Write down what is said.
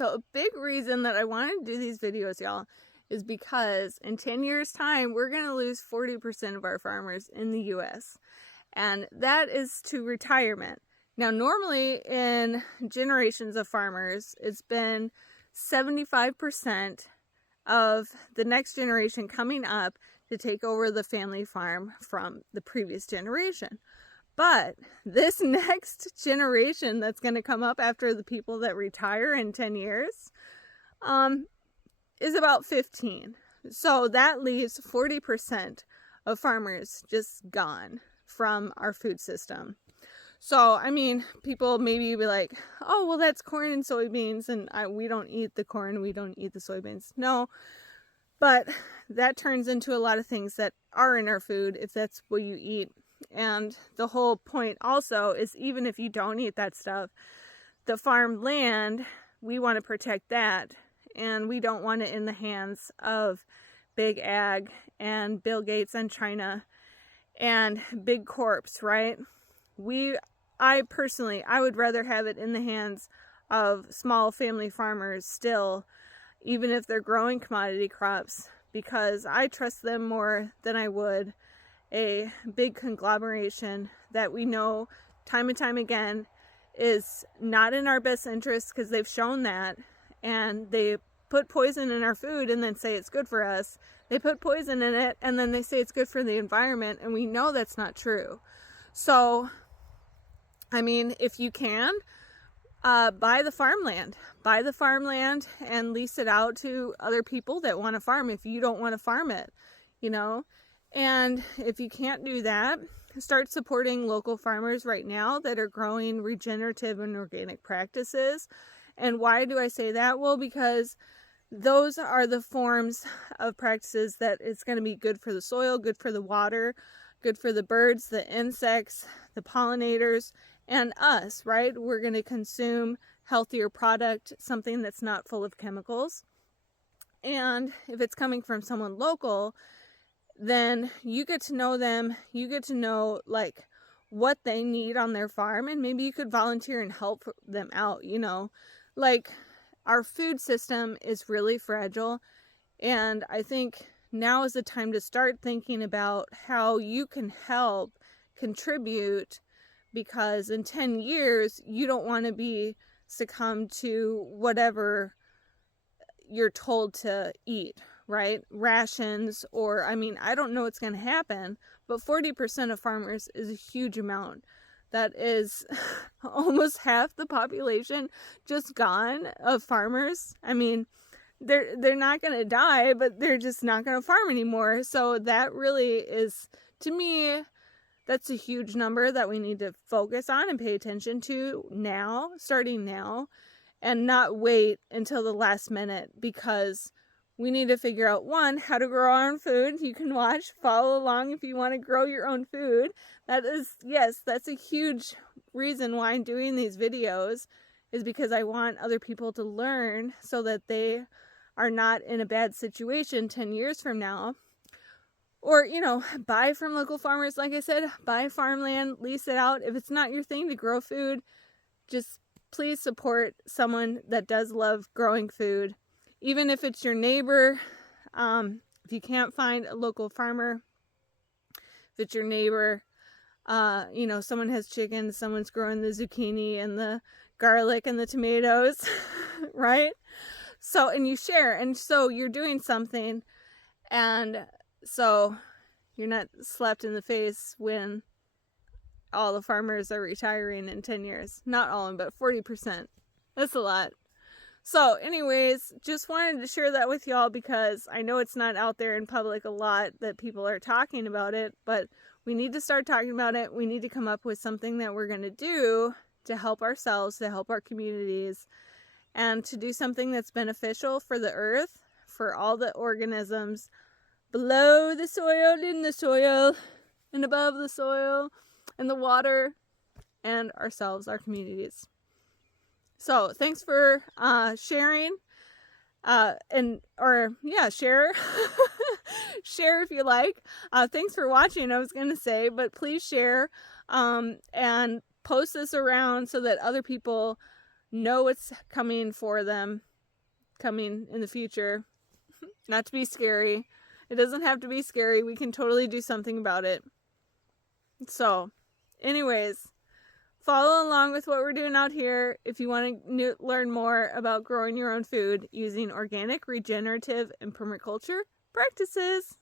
So a big reason that I wanted to do these videos, y'all, is because in 10 years time, we're going to lose 40% of our farmers in the US. And that is to retirement. Now, normally in generations of farmers, it's been 75% of the next generation coming up to take over the family farm from the previous generation. But this next generation that's going to come up after the people that retire in 10 years is about 15. So that leaves 40% of farmers just gone from our food system. So, I mean, people maybe be like, oh, well, that's corn and soybeans, and we don't eat the corn, we don't eat the soybeans. No, but that turns into a lot of things that are in our food if that's what you eat. And the whole point also is, even if you don't eat that stuff, the farm land, we want to protect that, and we don't want it in the hands of big ag and Bill Gates and China and big corps, right? I personally would rather have it in the hands of small family farmers still, even if they're growing commodity crops, because I trust them more than I would a big conglomeration that we know time and time again is not in our best interest, because they've shown that, and they put poison in our food and then say it's good for us. They put poison in it and then they say it's good for the environment, and we know that's not true. So, I mean, if you can, buy the farmland and lease it out to other people that want to farm if you don't want to farm it, you know. And if you can't do that, start supporting local farmers right now that are growing regenerative and organic practices. And why do I say that? Well, because those are the forms of practices that it's going to be good for the soil, good for the water, good for the birds, the insects, the pollinators, and us, right? We're going to consume healthier product, something that's not full of chemicals. And if it's coming from someone local, then you get to know them, you get to know like what they need on their farm, and maybe you could volunteer and help them out, you know. Like, our food system is really fragile, and I think now is the time to start thinking about how you can help contribute, because in 10 years, you don't want to be succumbed to whatever you're told to eat, right? Rations, or, I mean, I don't know what's going to happen, but 40% of farmers is a huge amount. That is almost half the population just gone of farmers. I mean, they're not going to die, but they're just not going to farm anymore. So that really is, to me, that's a huge number that we need to focus on and pay attention to now, starting now, and not wait until the last minute, because we need to figure out, one, how to grow our own food. You can follow along if you want to grow your own food. That is, yes, that's a huge reason why I'm doing these videos, is because I want other people to learn so that they are not in a bad situation 10 years from now. Or, you know, buy from local farmers. Like I said, buy farmland, lease it out. If it's not your thing to grow food, just please support someone that does love growing food. Even if it's your neighbor, if you can't find a local farmer, if it's your neighbor, you know, someone has chickens, someone's growing the zucchini and the garlic and the tomatoes, right? So, and you share, and so you're doing something, and so you're not slapped in the face when all the farmers are retiring in 10 years. Not all of them, but 40%. That's a lot. So anyways, just wanted to share that with y'all, because I know it's not out there in public a lot that people are talking about it, but we need to start talking about it. We need to come up with something that we're going to do to help ourselves, to help our communities, and to do something that's beneficial for the earth, for all the organisms below the soil, in the soil, and above the soil, and the water, and ourselves, our communities. So thanks for sharing, share, share if you like. Thanks for watching, I was going to say, but please share and post this around so that other people know what's coming for them, coming in the future. Not to be scary. It doesn't have to be scary. We can totally do something about it. So, anyways, follow along with what we're doing out here if you want to learn more about growing your own food using organic, regenerative, and permaculture practices.